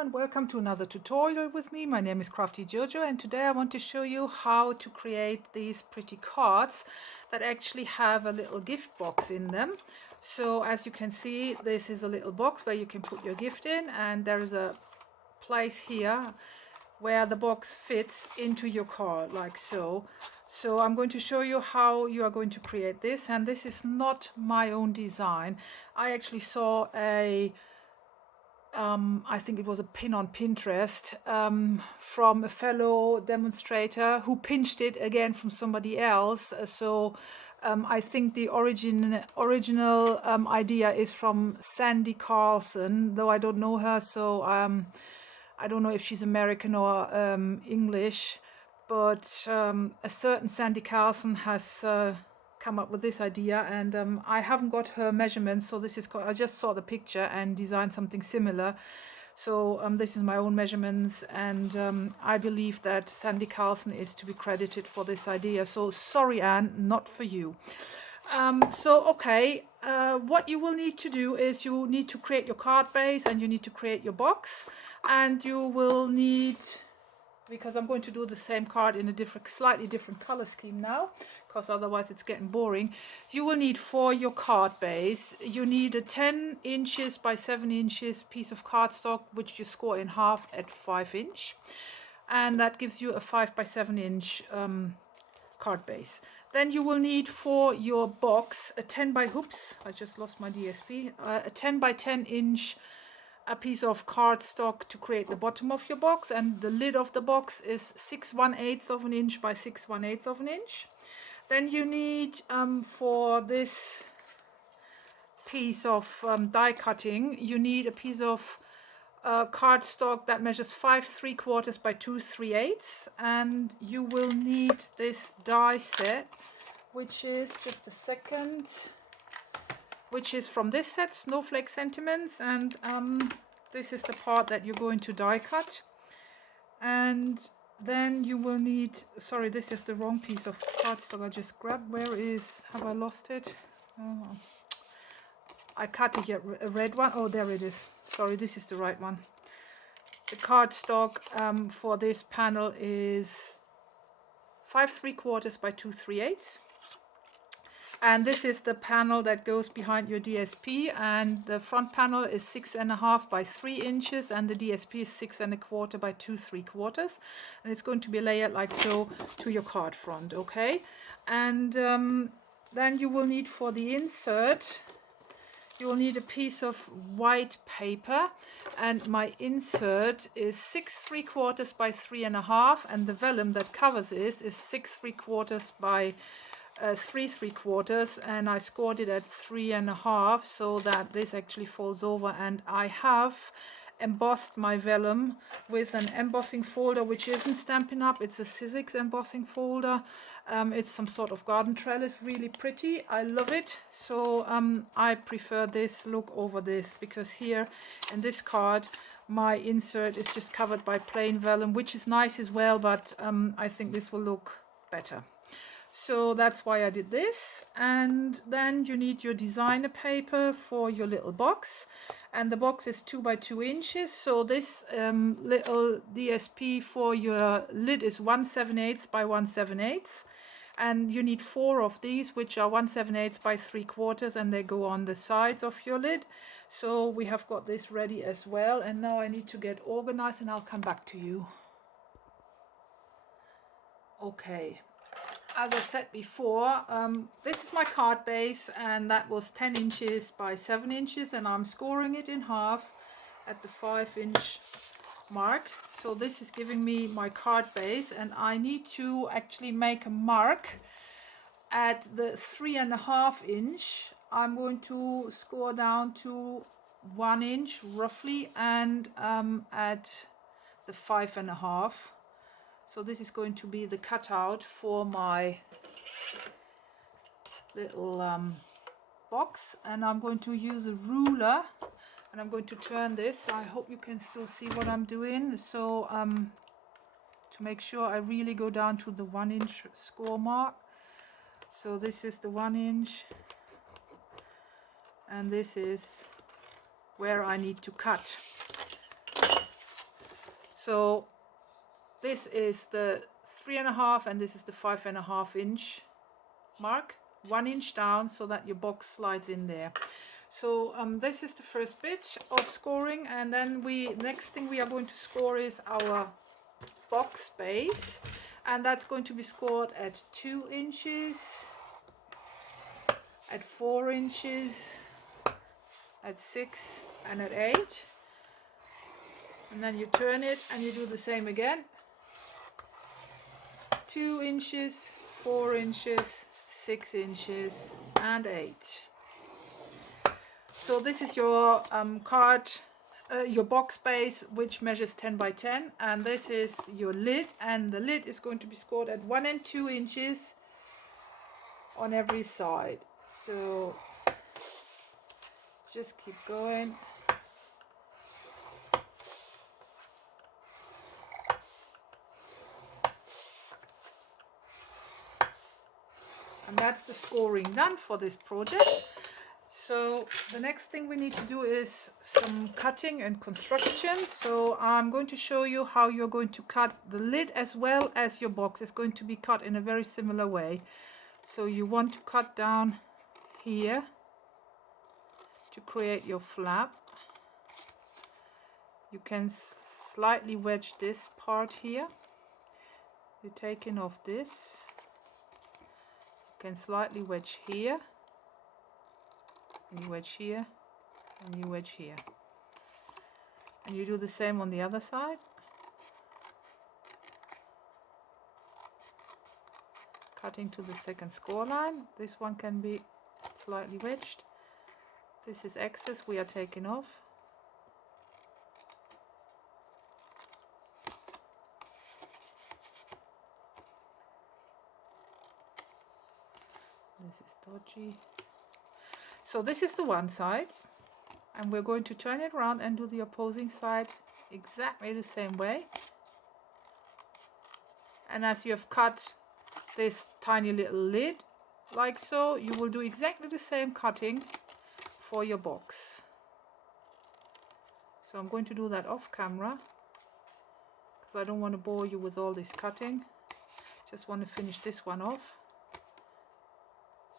and welcome to another tutorial with me. My name is Crafty JoJo, and today I want to show you how to create these pretty cards that actually have a little gift box in them. So as you can see, this is a little box where you can put your gift in, and there is a place here where the box fits into your card like so. So I'm going to show you how you are going to create this, and this is not my own design. I actually saw a I think it was a pin on Pinterest from a fellow demonstrator who pinched it again from somebody else. I think the original idea is from Sandy Carlson, though I don't know her, so I don't know if she's American or English, but a certain Sandy Carlson has come up with this idea, and I haven't got her measurements, so this is I just saw the picture and designed something similar. So this is my own measurements, and I believe that Sandy Carlson is to be credited for this idea. So sorry, Anne, not for you. What you will need to do is you need to create your card base, and you need to create your box, and you will need, because I'm going to do the same card in a slightly different color scheme now, because otherwise it's getting boring. You will need, for your card base, you need a 10 inches by 7 inches piece of cardstock, which you score in half at 5 inch, and that gives you a 5 by 7 inch card base. Then you will need, for your box, a 10 by, I just lost my DSP, a 10 by 10 inch a piece of cardstock to create the bottom of your box, and the lid of the box is 6/1/8 of an inch by 6/1/8 of an inch. Then you need, for this piece of die cutting, you need a piece of cardstock that measures 5 3/4 by 2 3/8, and you will need this die set, which is, just a second, which is from this set, Snowflake Sentiments, and this is the part that you're going to die cut. And then you will need, sorry, this is the wrong piece of cardstock I just grabbed. Have I lost it? Oh, I cut a red one. Oh, there it is. Sorry, this is the right one. The cardstock for this panel is 5 3/4 by 2 3/8. And this is the panel that goes behind your DSP, and the front panel is 6.5 by 3 inches, and the DSP is 6.25 by 2 3/4, and it's going to be layered like so to your card front. Okay, and then you will need, for the insert, you will need a piece of white paper, and my insert is 6 3/4 by 3.5, and the vellum that covers this is 6 3/4 by 3 3/4, and I scored it at 3.5 so that this actually folds over. And I have embossed my vellum with an embossing folder, which isn't Stampin' Up, it's a Sizzix embossing folder. It's some sort of garden trellis, really pretty. I love it. So I prefer this look over this, because here in this card my insert is just covered by plain vellum, which is nice as well, but I think this will look better. So that's why I did this. And then you need your designer paper for your little box, and the box is 2 by 2 inches. So this little DSP for your lid is 1/7/8 by 1/7/8, and you need 4 of these, which are 1/7/8 by 3/4, and they go on the sides of your lid. So we have got this ready as well, and now I need to get organized, and I'll come back to you. Okay. As I said before, this is my card base, and that was 10 inches by 7 inches, and I'm scoring it in half at the 5 inch mark. So this is giving me my card base, and I need to actually make a mark at the 3.5 inch. I'm going to score down to 1 inch roughly, and at the 5.5. So this is going to be the cutout for my little box, and I'm going to use a ruler, and I'm going to turn this. I hope you can still see what I'm doing. So to make sure I really go down to the 1 inch score mark. So this is the 1 inch, and this is where I need to cut. So this is the 3.5 and this is the 5.5 inch mark, 1 inch down, so that your box slides in there. So this is the first bit of scoring, and then next thing we are going to score is our box base, and that's going to be scored at 2 inches, at 4 inches, at 6 and at 8, and then you turn it and you do the same again. 2 inches, 4 inches, 6 inches and 8. So this is your your box base, which measures 10 by 10, and this is your lid, and the lid is going to be scored at 1 and 2 inches on every side. So just keep going. And that's the scoring done for this project. So the next thing we need to do is some cutting and construction. So I'm going to show you how you're going to cut the lid as well as your box. It's going to be cut in a very similar way. So you want to cut down here to create your flap. You can slightly wedge this part here. You're taking off this. You can slightly wedge here. And you wedge here, and you wedge here, and you do the same on the other side. Cutting to the second score line. This one can be slightly wedged. This is excess we are taking off. This is dodgy. So this is the one side, and we're going to turn it around and do the opposing side exactly the same way. And as you have cut this tiny little lid like so, you will do exactly the same cutting for your box. So I'm going to do that off camera because I don't want to bore you with all this cutting. Just want to finish this one off.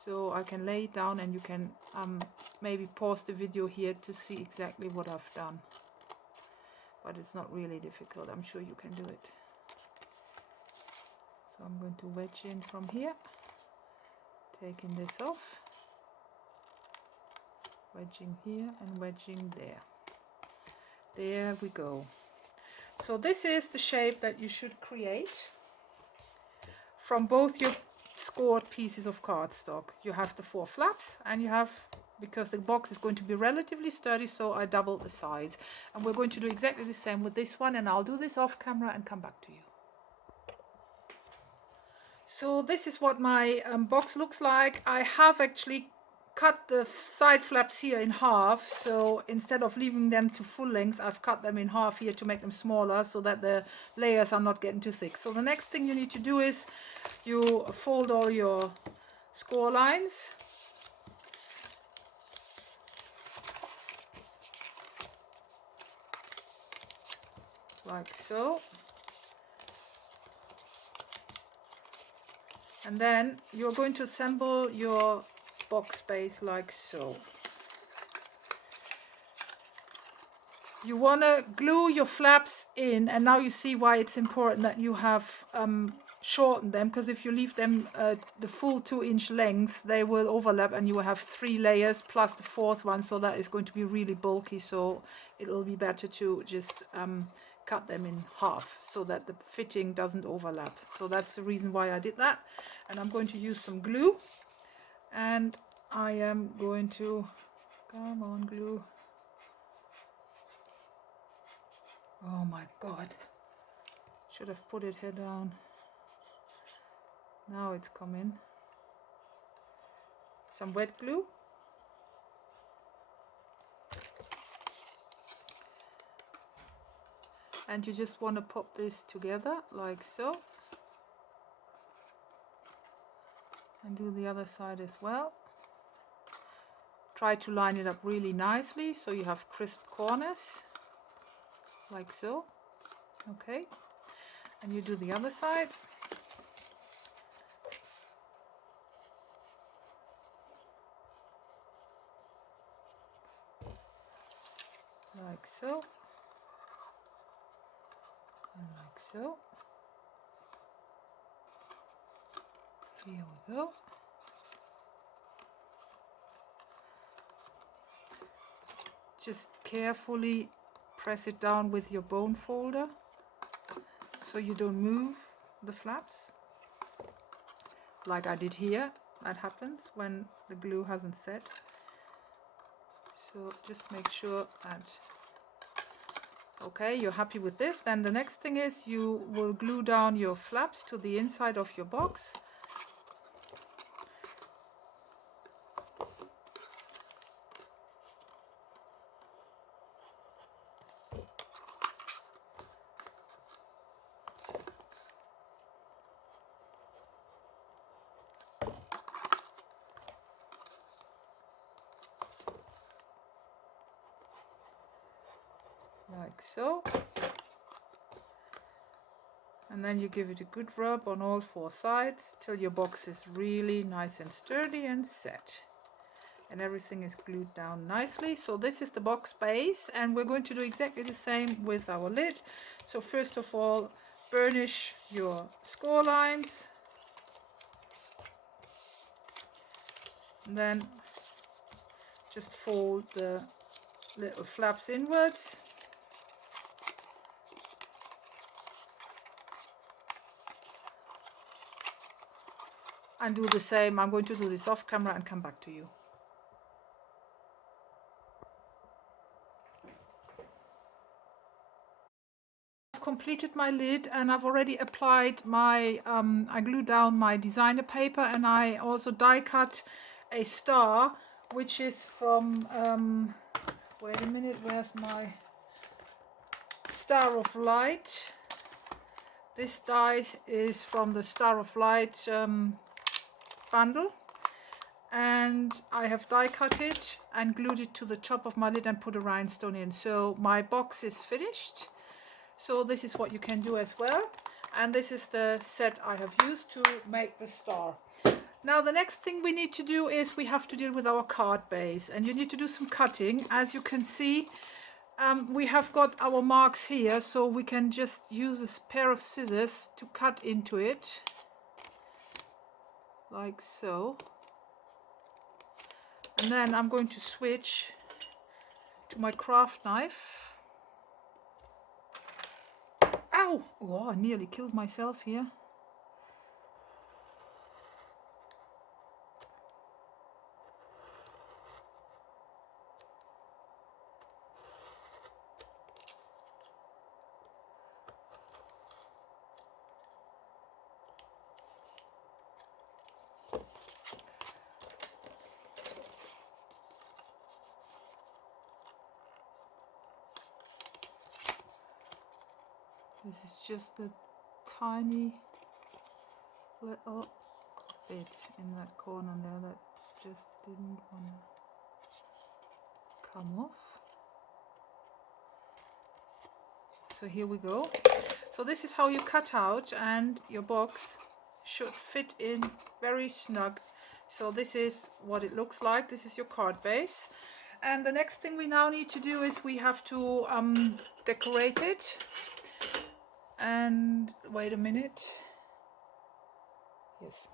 So I can lay it down, and you can maybe pause the video here to see exactly what I've done. But it's not really difficult. I'm sure you can do it. So I'm going to wedge in from here, taking this off, wedging here and wedging there. There we go. So this is the shape that you should create from both your scored pieces of cardstock. You have the 4 flaps, and you have, because the box is going to be relatively sturdy, so I doubled the size, and we're going to do exactly the same with this one, and I'll do this off camera and come back to you. So this is what my box looks like. I have actually cut the side flaps here in half, so instead of leaving them to full length, I've cut them in half here to make them smaller so that the layers are not getting too thick. So the next thing you need to do is you fold all your score lines. Like so. And then you're going to assemble your box base like so. You want to glue your flaps in, and now you see why it's important that you have shortened them, because if you leave them the full 2-inch length, they will overlap and you will have 3 layers plus the 4th one, so that is going to be really bulky. So it'll be better to just cut them in half so that the fitting doesn't overlap. So that's the reason why I did that. And I'm going to use some glue, and I am going to, come on glue, oh my god, should have put it here down. Now it's coming. Some wet glue. And you just want to pop this together like so. And do the other side as well. Try to line it up really nicely so you have crisp corners, like so. Okay, and you do the other side. Like so, and like so. Here we go. Just carefully press it down with your bone folder so you don't move the flaps like I did here. That happens when the glue hasn't set. So just make sure that, okay, you're happy with this. Then the next thing is you will glue down your flaps to the inside of your box. Like so. And then you give it a good rub on all four sides till your box is really nice and sturdy and set. And everything is glued down nicely. So this is the box base, and we're going to do exactly the same with our lid. So first of all, burnish your score lines. And then just fold the little flaps inwards. And do the same. I'm going to do this off camera and come back to you. I've completed my lid, and I've already applied my, I glued down my designer paper, and I also die cut a star, which is from, wait a minute, where's my Star of Light? This die is from the Star of Light bundle, and I have die cut it and glued it to the top of my lid and put a rhinestone in. So my box is finished. So this is what you can do as well, and this is the set I have used to make the star. Now the next thing we need to do is we have to deal with our card base, and you need to do some cutting. As you can see, we have got our marks here, so we can just use a pair of scissors to cut into it, like so. And then I'm going to switch to my craft knife. Ow! Oh, I nearly killed myself here. This is just a tiny little bit in that corner there that just didn't want to come off. So here we go. So this is how you cut out, and your box should fit in very snug. So this is what it looks like. This is your card base. And the next thing we now need to do is we have to decorate it. And wait a minute. Yes.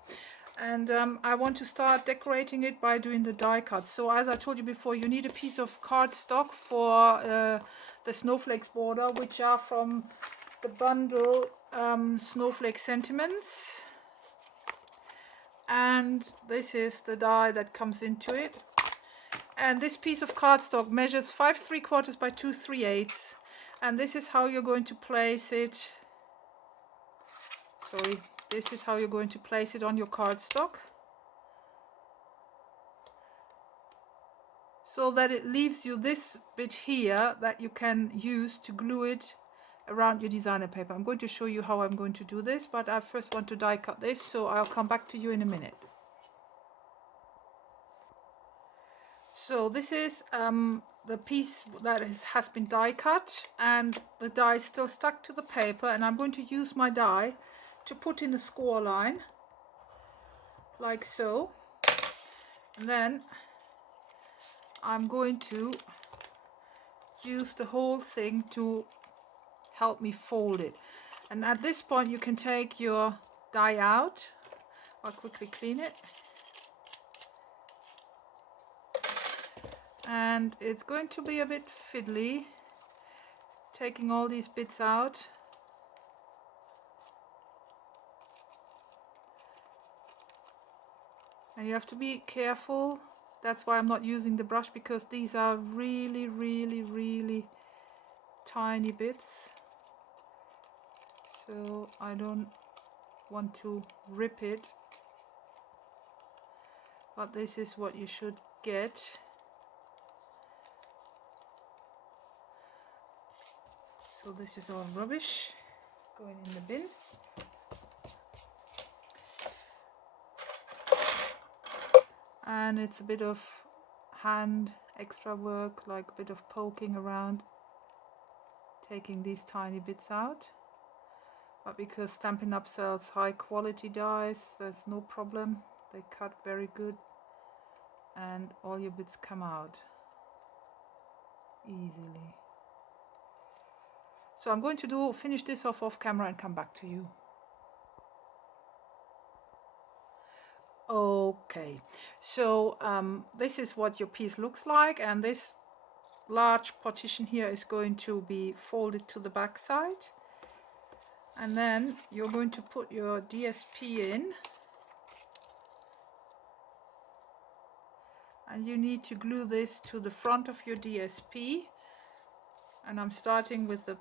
And I want to start decorating it by doing the die cut. So as I told you before, you need a piece of cardstock for the snowflakes border, which are from the bundle Snowflake Sentiments. And this is the die that comes into it. And this piece of cardstock measures 5 3/4 by 2 3/8. And this is how you're going to place it. Sorry, this is how you're going to place it on your cardstock, so that it leaves you this bit here that you can use to glue it around your designer paper. I'm going to show you how I'm going to do this, but I first want to die cut this, so I'll come back to you in a minute. So this is the piece that has been die cut, and the die is still stuck to the paper, and I'm going to use my die to put in a score line like so, and then I'm going to use the whole thing to help me fold it. And at this point you can take your die out. I'll quickly clean it. And it's going to be a bit fiddly taking all these bits out. And you have to be careful. That's why I'm not using the brush, because these are really, really, really tiny bits. So I don't want to rip it. But this is what you should get. So this is all rubbish going in the bin. And it's a bit of hand extra work, like a bit of poking around, taking these tiny bits out. But because Stampin' Up! Sells high quality dies, there's no problem. They cut very good and all your bits come out easily. So I'm going to finish this off camera and come back to you. Okay, so this is what your piece looks like, and this large partition here is going to be folded to the back side, and then you're going to put your DSP in, and you need to glue this to the front of your DSP, and I'm starting with the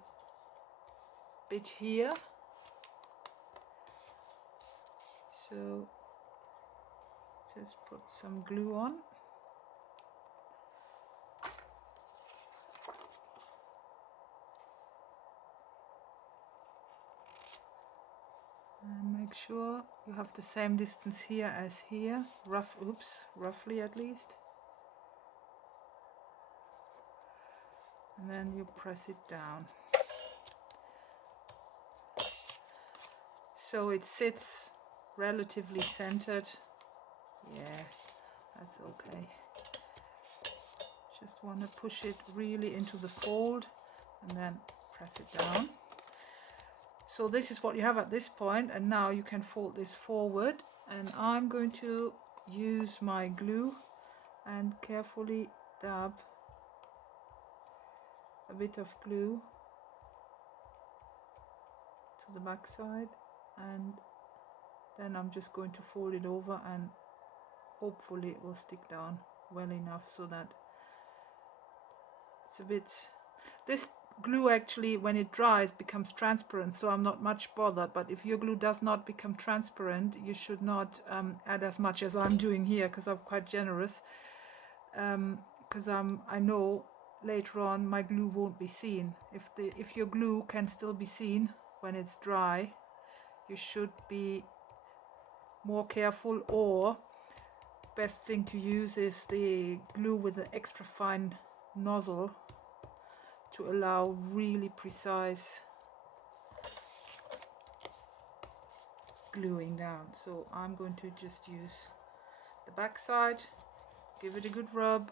bit here. So just put some glue on. And make sure you have the same distance here as here, roughly at least. And then you press it down. So it sits relatively centered. Yeah, that's okay. Just want to push it really into the fold and then press it down. So this is what you have at this point, and now you can fold this forward, and I'm going to use my glue and carefully dab a bit of glue to the back side, and then I'm just going to fold it over, and hopefully it will stick down well enough so that it's a bit. This glue actually, when it dries, becomes transparent, so I'm not much bothered. But if your glue does not become transparent, you should not add as much as I'm doing here, because I'm quite generous, because I know later on my glue won't be seen. If your glue can still be seen when it's dry, you should be more careful, or best thing to use is the glue with an extra fine nozzle to allow really precise gluing down. So I'm going to just use the back side, give it a good rub,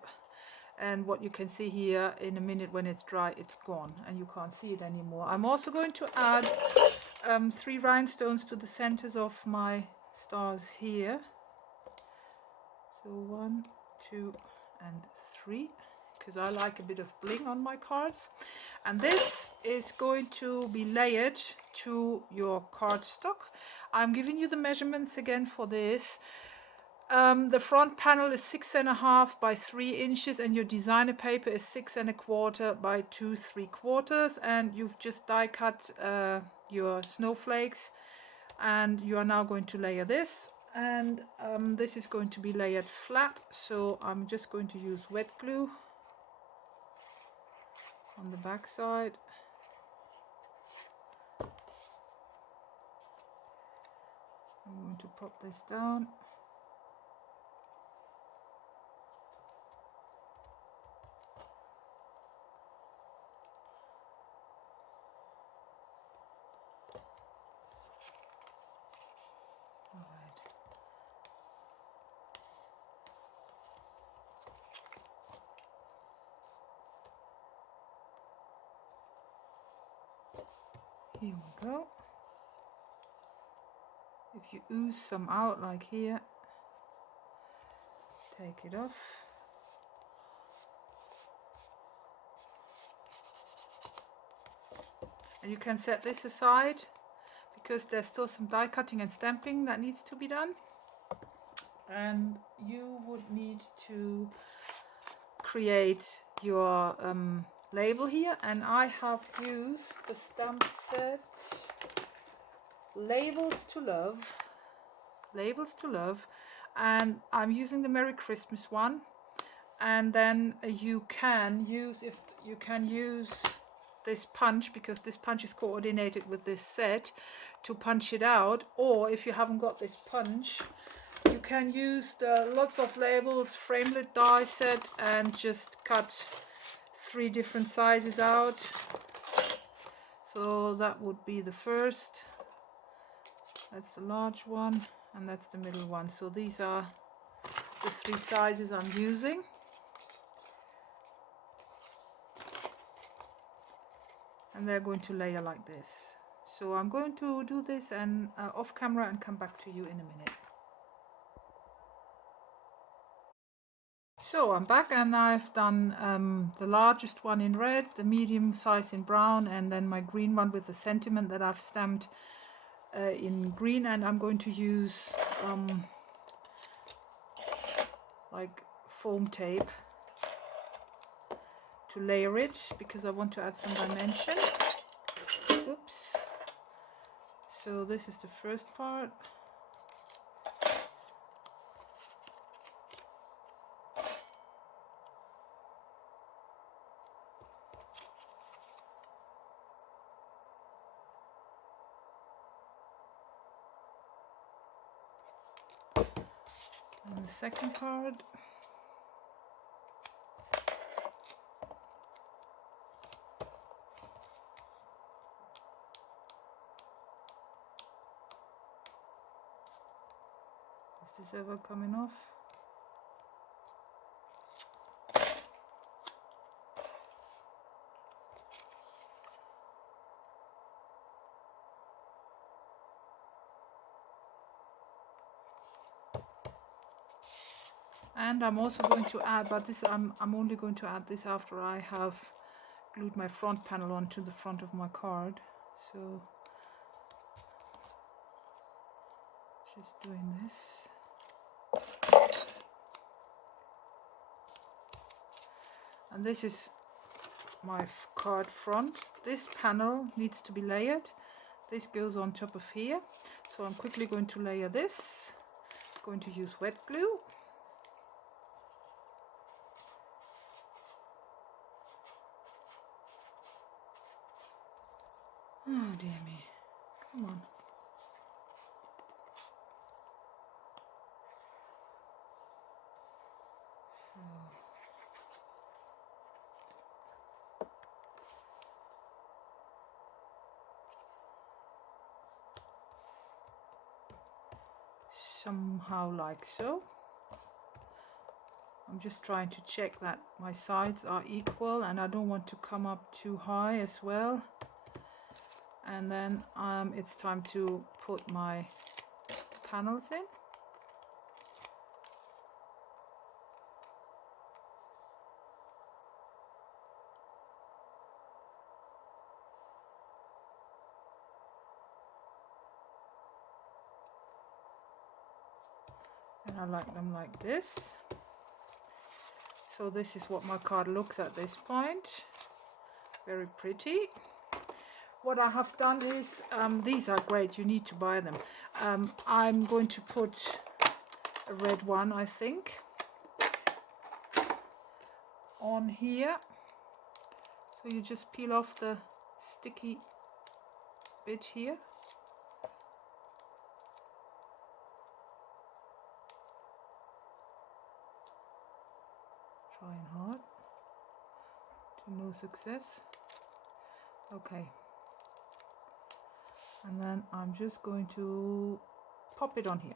and what you can see here, in a minute when it's dry, it's gone and you can't see it anymore. I'm also going to add 3 rhinestones to the centers of my stars here. So 1, 2 and 3, because I like a bit of bling on my cards. And this is going to be layered to your cardstock. I'm giving you the measurements again for this. The front panel is 6.5 by 3 inches, and your designer paper is 6.25 by 2 3/4, and you've just die cut your snowflakes, and you are now going to layer this. And this is going to be layered flat, so I'm just going to use wet glue on the back side. I'm going to pop this down. Here we go. If you ooze some out like here, take it off. And you can set this aside because there's still some die cutting and stamping that needs to be done. And you would need to create your label here, and I have used the stamp set Labels to Love, and I'm using the Merry Christmas one. And then you can use this punch, because this punch is coordinated with this set, to punch it out. Or if you haven't got this punch, you can use the Lots of Labels framelit die set and just cut 3 different sizes out. So that would be the first, that's the large one, and that's the middle one. So these are the 3 sizes I'm using. And they're going to layer like this. So I'm going to do this and off camera and come back to you in a minute. So I'm back, and I've done the largest one in red, the medium size in brown, and then my green one with the sentiment that I've stamped in green. And I'm going to use like foam tape to layer it, because I want to add some dimension. Oops. So this is the first part. And the second part. Is this ever coming off? And I'm also going to add, but this I'm only going to add this after I have glued my front panel onto the front of my card. So just doing this. And this is my card front. This panel needs to be layered. This goes on top of here. So I'm quickly going to layer this. I'm going to use wet glue. Oh dear me, come on. So somehow like so. I'm just trying to check that my sides are equal, and I don't want to come up too high as well. And then it's time to put my panels in. And I like them like this. So this is what my card looks at this point. Very pretty. What I have done is, these are great, you need to buy them. I'm going to put a red one, I think, on here. So you just peel off the sticky bit here. Trying hard, to no success. Okay. And then I'm just going to pop it on here.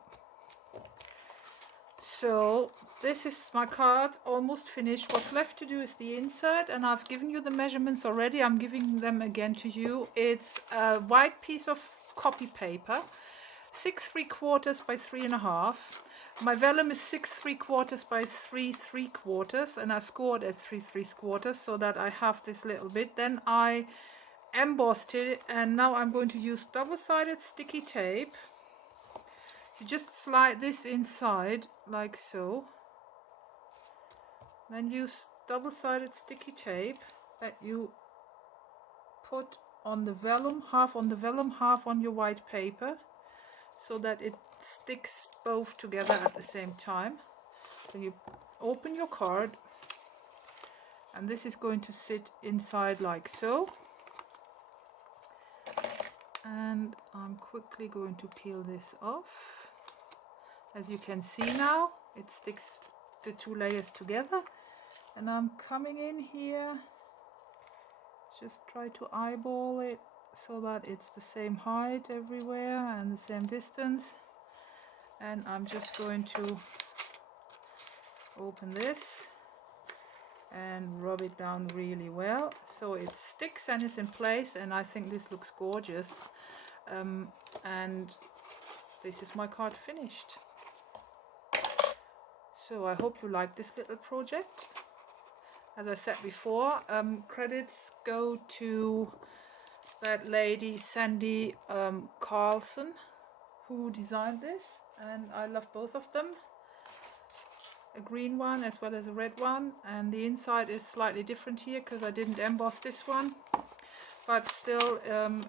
So this is my card almost finished. What's left to do is the insert, and I've given you the measurements already. I'm giving them again to you. It's a white piece of copy paper, 6 3/4 by 3.5. My vellum is 6 3/4 by 3 3/4, and I scored at 3 3/4 so that I have this little bit. Then I embossed it, and now I'm going to use double-sided sticky tape. You just slide this inside like so, then use double-sided sticky tape that you put on the vellum, half on the vellum, half on your white paper, so that it sticks both together at the same time. Then you open your card, and this is going to sit inside like so. And I'm quickly going to peel this off. As you can see now, it sticks the two layers together, and I'm coming in here, just try to eyeball it so that it's the same height everywhere and the same distance. And I'm just going to open this and rub it down really well so it sticks and is in place, and I think this looks gorgeous. And this is my card finished. So I hope you like this little project. As I said before, credits go to that lady Sandy Carlson, who designed this, and I love both of them. A green one as well as a red one, and the inside is slightly different here because I didn't emboss this one, but still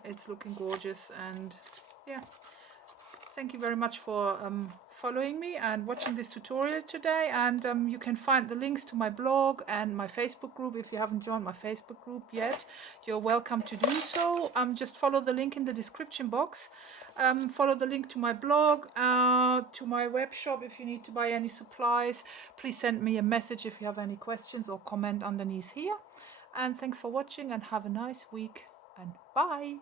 it's looking gorgeous. And yeah, thank you very much for following me and watching this tutorial today. And you can find the links to my blog and my Facebook group. If you haven't joined my Facebook group yet, you're welcome to do so. Just follow the link in the description box. Follow the link to my blog, to my web shop. If you need to buy any supplies, please send me a message if you have any questions, or comment underneath here. And thanks for watching, and have a nice week, and bye.